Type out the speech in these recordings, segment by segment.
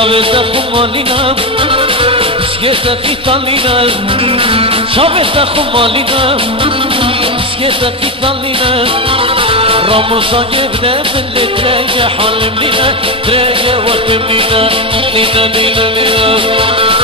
شاوزه خمالینم بسکیت قیتالینم شاوزه خمالینم بسکیت قیتالینم راموسا یبده بلی تریه حالم لینه تریه وقتم لینه لینه لینه لینه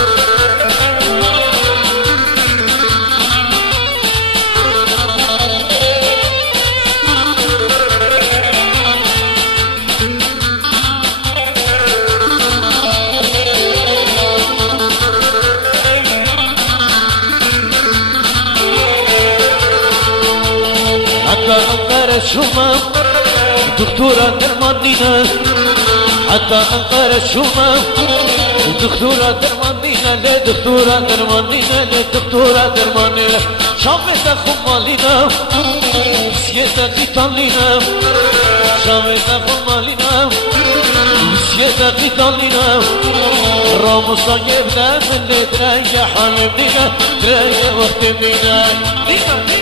شما دكتورة درمانينا حتى أنقر شما دكتورة درمانينا لا دكتورة درمانينا لا دكتورة درمانينا شامتا خمالينا سيتا قيتالينا شامتا خمالينا سيتا قيتالينا راموسا يبدا من اللي تريح حالمنا تريح وقت منا